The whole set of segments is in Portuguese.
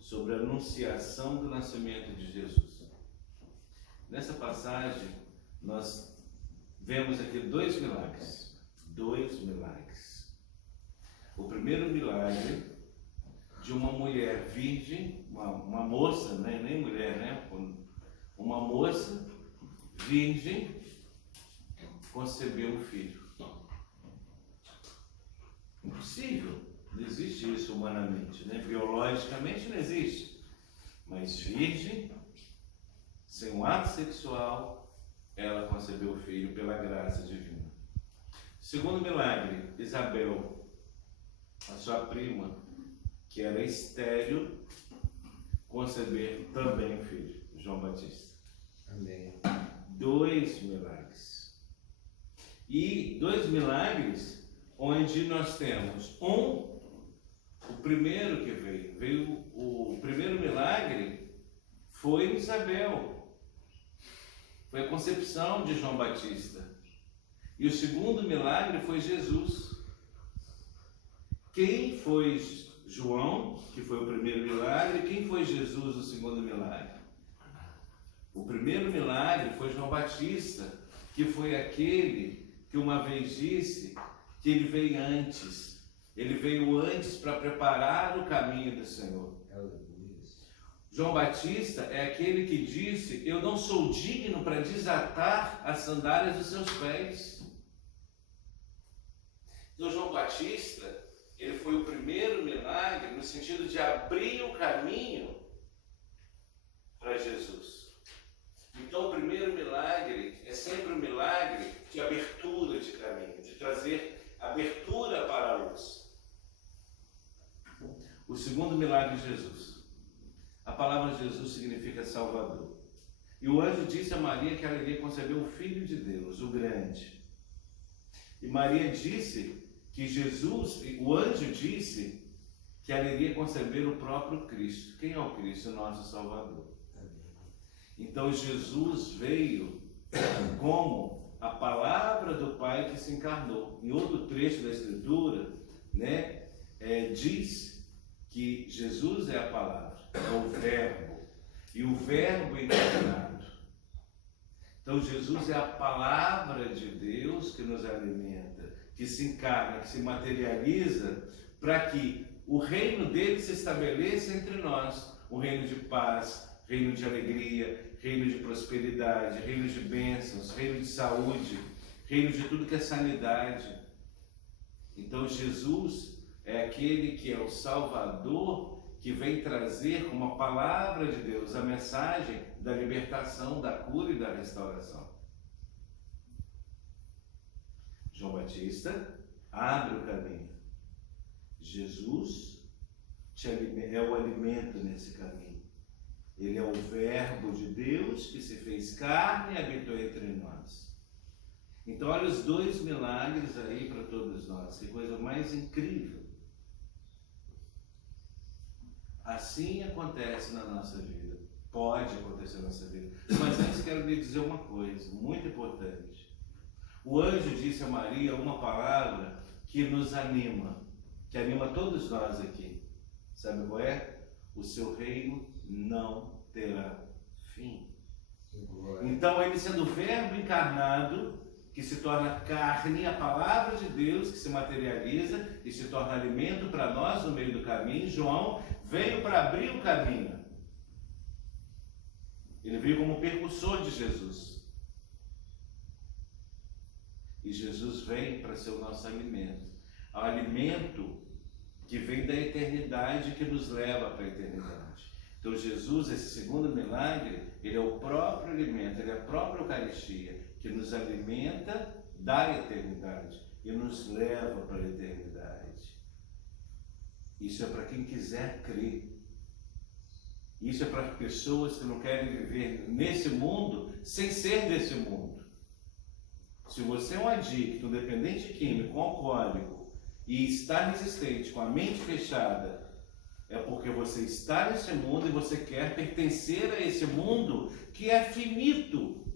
sobre a anunciação do nascimento de Jesus. Nessa passagem, nós vemos aqui dois milagres. O primeiro milagre de uma mulher virgem, uma moça, né? Nem mulher, né? Uma moça virgem concebeu um filho. Impossível, não existe isso humanamente, né? Biologicamente não existe. Mas virgem, sem um ato sexual, ela concebeu o filho pela graça divina. Segundo milagre, Isabel, a sua prima, que era estéril, conceber também um filho, João Batista. Amém. Dois milagres. E dois milagres onde nós temos o primeiro que veio o primeiro milagre foi Isabel, foi a concepção de João Batista. E o segundo milagre foi Jesus. Quem foi João, que foi o primeiro milagre, quem foi Jesus, o segundo milagre? O primeiro milagre foi João Batista, que foi aquele que uma vez disse que ele veio antes. Ele veio antes para preparar o caminho do Senhor. João Batista é aquele que disse: eu não sou digno para desatar as sandálias dos seus pés. Então João Batista, ele foi o primeiro milagre no sentido de abrir o caminho para Jesus. Então o primeiro milagre é sempre um milagre de abertura de caminho, de trazer abertura para a luz. O segundo milagre de Jesus. A palavra Jesus significa Salvador. E o anjo disse a Maria que ela iria conceber o Filho de Deus, o grande. E Maria disse que o anjo disse que ela iria conceber o próprio Cristo. Quem é o Cristo? O nosso Salvador. Então Jesus veio como a palavra do Pai que se encarnou. Em outro trecho da Escritura, né, diz que Jesus é a palavra, é o verbo, e o verbo é encarnado. Então Jesus é a palavra de Deus que nos alimenta, que se encarna, que se materializa, para que o reino dele se estabeleça entre nós. Um reino de paz, reino de alegria, reino de prosperidade, reino de bênçãos, reino de saúde, reino de tudo que é sanidade. Então Jesus é aquele que é o Salvador, que vem trazer como a palavra de Deus a mensagem da libertação, da cura e da restauração. João Batista abre o caminho. Jesus é o alimento nesse caminho. Ele é o verbo de Deus que se fez carne e habitou entre nós. Então olha os dois milagres aí para todos nós. Que coisa mais incrível. Assim acontece na nossa vida. Pode acontecer na nossa vida. Mas antes quero lhe dizer uma coisa muito importante. O anjo disse a Maria uma palavra que nos anima, que anima todos nós aqui. Sabe qual é? O seu reino não terá fim. Então ele sendo o verbo encarnado, que se torna carne, a palavra de Deus que se materializa e se torna alimento para nós no meio do caminho, João veio para abrir o caminho. Ele veio como percussor de Jesus. E Jesus vem para ser o nosso alimento. O alimento que vem da eternidade, que nos leva para a eternidade. Então Jesus, esse segundo milagre, ele é o próprio alimento, ele é a própria Eucaristia, que nos alimenta da eternidade e nos leva para a eternidade. Isso é para quem quiser crer. Isso é para pessoas que não querem viver nesse mundo sem ser desse mundo. Se você é um adicto, um dependente químico, um alcoólico, e está resistente, com a mente fechada, é porque você está nesse mundo e você quer pertencer a esse mundo que é finito.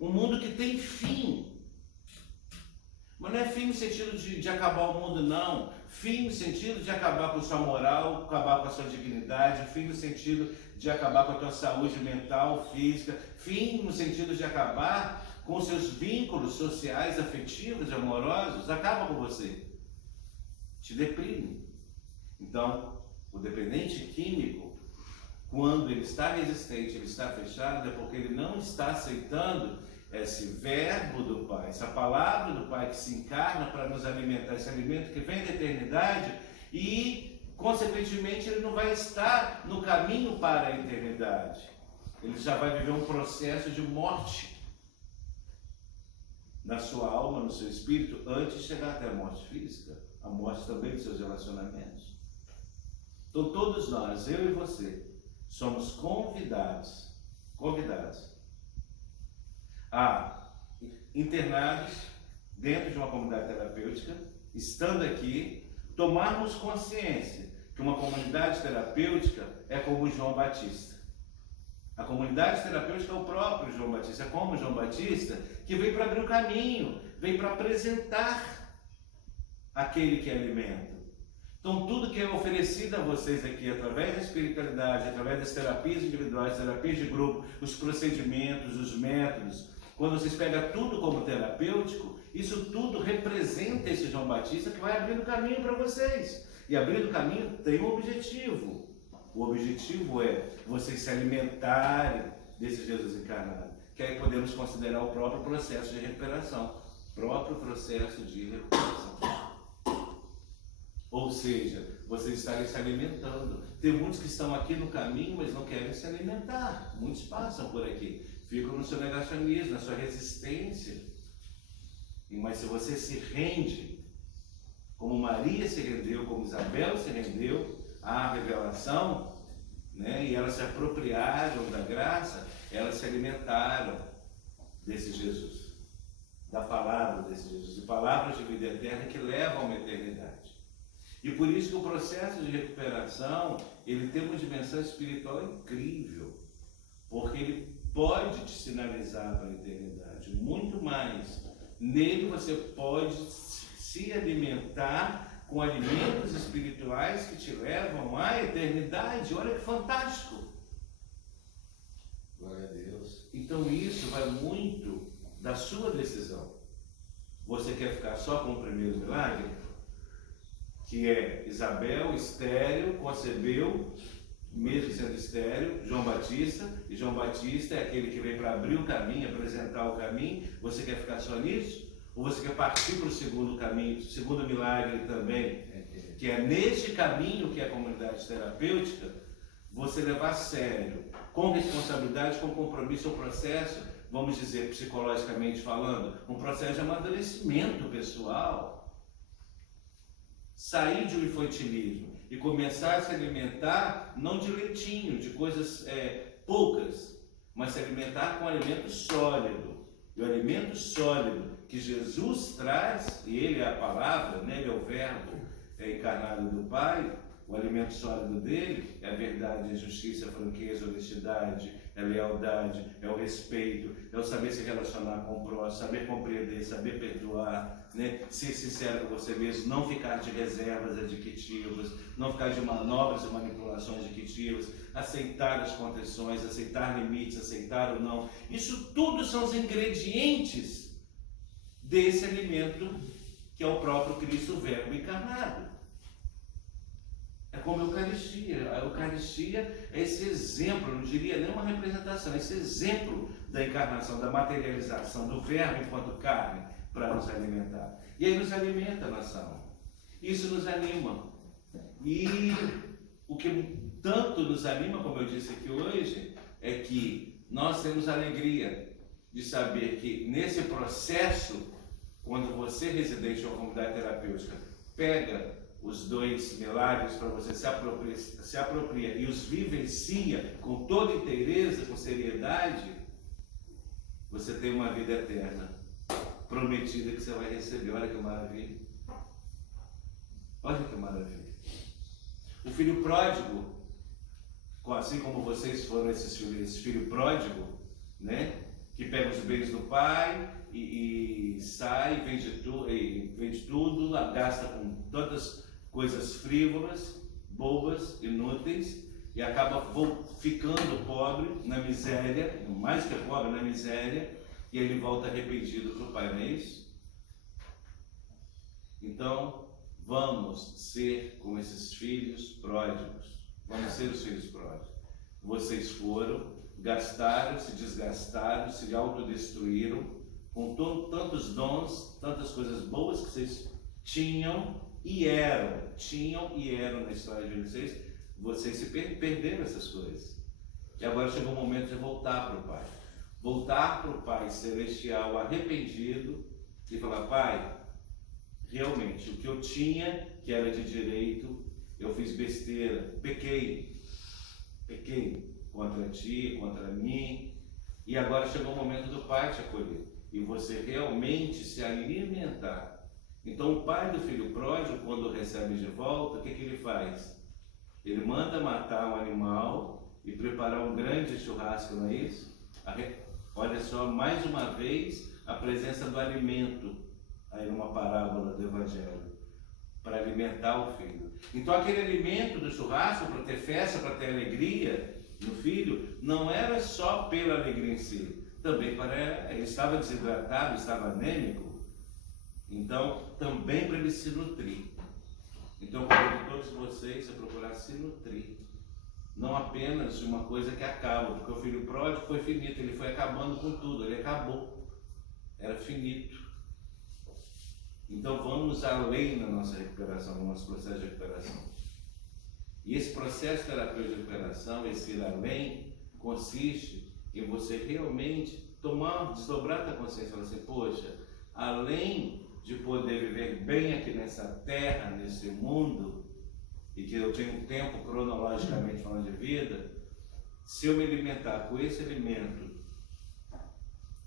Um mundo que tem fim. Mas não é fim no sentido de acabar o mundo, não. Fim no sentido de acabar com sua moral, acabar com a sua dignidade. Fim no sentido de acabar com a tua saúde mental, física. Fim no sentido de acabar com seus vínculos sociais, afetivos e amorosos. Acaba com você. Te deprime. Então, o dependente químico, quando ele está resistente, ele está fechado, é porque ele não está aceitando esse verbo do Pai, essa palavra do Pai que se encarna para nos alimentar, esse alimento que vem da eternidade e, consequentemente, ele não vai estar no caminho para a eternidade. Ele já vai viver um processo de morte na sua alma, no seu espírito, antes de chegar até a morte física, a morte também dos seus relacionamentos. Então, todos nós, eu e você, somos convidados a internados dentro de uma comunidade terapêutica, estando aqui, tomarmos consciência que uma comunidade terapêutica é como João Batista. A comunidade terapêutica é o próprio João Batista, é como João Batista, que veio para abrir o caminho, veio para apresentar aquele que alimenta. Então, tudo que é oferecido a vocês aqui, através da espiritualidade, através das terapias individuais, terapias de grupo, os procedimentos, os métodos, quando vocês pegam tudo como terapêutico, isso tudo representa esse João Batista que vai abrindo caminho para vocês. E abrindo caminho tem um objetivo. O objetivo é vocês se alimentarem desse Jesus encarnado. Que aí podemos considerar o próprio processo de recuperação. Ou seja, vocês estarem se alimentando. Tem muitos que estão aqui no caminho, mas não querem se alimentar. Muitos passam por aqui. Ficam no seu negacionismo, na sua resistência. Mas se você se rende, como Maria se rendeu, como Isabel se rendeu à revelação, né, e elas se apropriaram da graça, elas se alimentaram desse Jesus, da palavra desse Jesus, de palavras de vida eterna que levam a uma eternidade. E por isso que o processo de recuperação, ele tem uma dimensão espiritual incrível, porque ele pode te sinalizar para a eternidade, muito mais. Nele você pode se alimentar com alimentos espirituais que te levam à eternidade. Olha que fantástico! Glória a Deus. Então isso vai muito da sua decisão. Você quer ficar só com o primeiro milagre? Que é Isabel, estéril, concebeu, mesmo sendo estéril, João Batista, e João Batista é aquele que veio para abrir o caminho, apresentar o caminho. Você quer ficar só nisso? Ou você quer partir para o segundo caminho, o segundo milagre também, que é neste caminho que é a comunidade terapêutica, você levar a sério, com responsabilidade, com compromisso, o processo, vamos dizer, psicologicamente falando, um processo de amadurecimento pessoal. Sair de um infantilismo e começar a se alimentar, não de leitinho, de coisas poucas, mas se alimentar com alimento sólido. E o alimento sólido que Jesus traz, e Ele é a palavra, né? Ele é o verbo encarnado do Pai, o alimento sólido dele é a verdade, a justiça, a franqueza, a honestidade, é a lealdade, é o respeito, é o saber se relacionar com o próximo, saber compreender, saber perdoar, né? Ser sincero com você mesmo, não ficar de reservas adquisitivas, não ficar de manobras e manipulações adquisitivas, aceitar as condições, aceitar limites, aceitar ou não. Isso tudo são os ingredientes desse alimento que é o próprio Cristo, o Verbo encarnado. É como a Eucaristia. A Eucaristia é esse exemplo, não diria nem uma representação, esse exemplo da encarnação, da materialização do Verbo enquanto carne para nos alimentar. E aí nos alimenta a nossa alma. Isso nos anima. E o que tanto nos anima, como eu disse aqui hoje, é que nós temos a alegria de saber que nesse processo, quando você, residente de uma comunidade terapêutica, pega os dois milagres para você se apropria e os vivencia com toda inteireza, com seriedade, você tem uma vida eterna prometida que você vai receber. Olha que maravilha! Olha que maravilha! O filho pródigo, assim como vocês foram esse filho pródigo, né? Que pega os bens do pai e sai, vende tudo, gasta com coisas frívolas, bobas, inúteis, e acaba ficando pobre, na miséria, mais que pobre, na miséria, e ele volta arrependido para o pai, não é isso? Então, vamos ser como esses filhos pródigos. Vamos ser os filhos pródigos. Vocês foram, gastaram, se desgastaram, se autodestruíram, com tantos dons, tantas coisas boas que vocês tinham e eram na história de vocês se perderam essas coisas. E agora chegou o momento de voltar para o Pai. Voltar para o Pai Celestial arrependido e falar: Pai, realmente, o que eu tinha, que era de direito, eu fiz besteira, pequei contra ti, contra mim, e agora chegou o momento do Pai te acolher, e você realmente se alimentar. Então o pai do filho pródigo, quando recebe de volta, o que ele faz? Ele manda matar um animal e preparar um grande churrasco, não é isso? Olha só, mais uma vez, a presença do alimento, aí numa parábola do Evangelho, para alimentar o filho. Então aquele alimento do churrasco, para ter festa, para ter alegria no filho, não era só pela alegria em si, também ele estava desidratado, estava anêmico, então também para ele se nutrir. Então eu convido todos vocês a procurar se nutrir, não apenas de uma coisa que acaba, porque o filho pródigo foi finito, ele foi acabando com tudo, ele acabou, era finito. Então vamos além na nossa recuperação, no nosso processo de recuperação. E esse processo terapêutico de recuperação, esse ir além, consiste em você realmente desdobrar a consciência e falar assim: poxa, além de poder viver bem aqui nessa terra, nesse mundo, e que eu tenho um tempo cronologicamente falando de vida, se eu me alimentar com esse alimento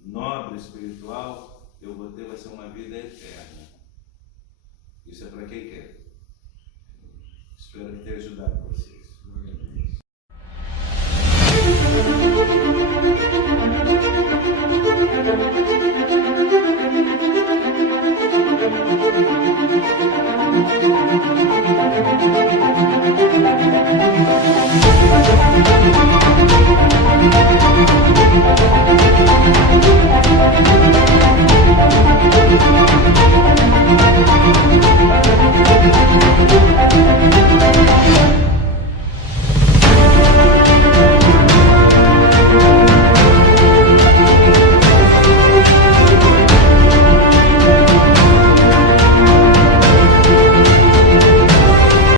nobre, espiritual, vai ser uma vida eterna. Isso é para quem quer. Espero que tenha ajudado vocês. Glória a Deus.